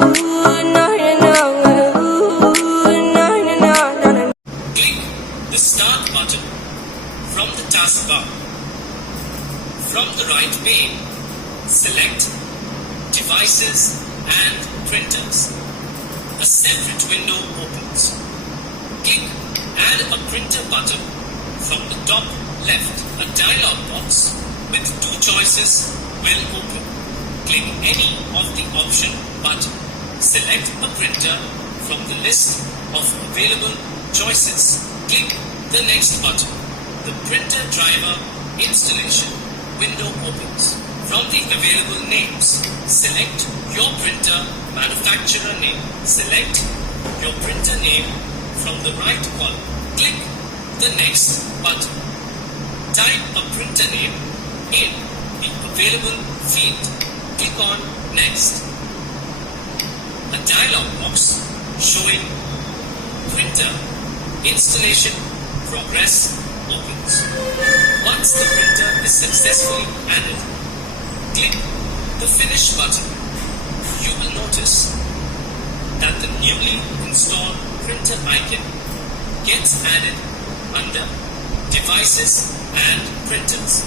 Click the Start button from the taskbar. From the right pane, select Devices and Printers. A separate window opens. Click Add a Printer button from the top left. A dialog box with two choices will open. Click any of the option button. Select a printer from the list of available choices. Click the Next button. The printer driver installation window opens. From the available names, select your printer manufacturer name. Select your printer name from the right column. Click the Next button. Type a printer name in the available field. Click on Next. A dialog box showing printer installation progress opens. Once the printer is successfully added, click the Finish button. You will notice that the newly installed printer icon gets added under Devices and Printers.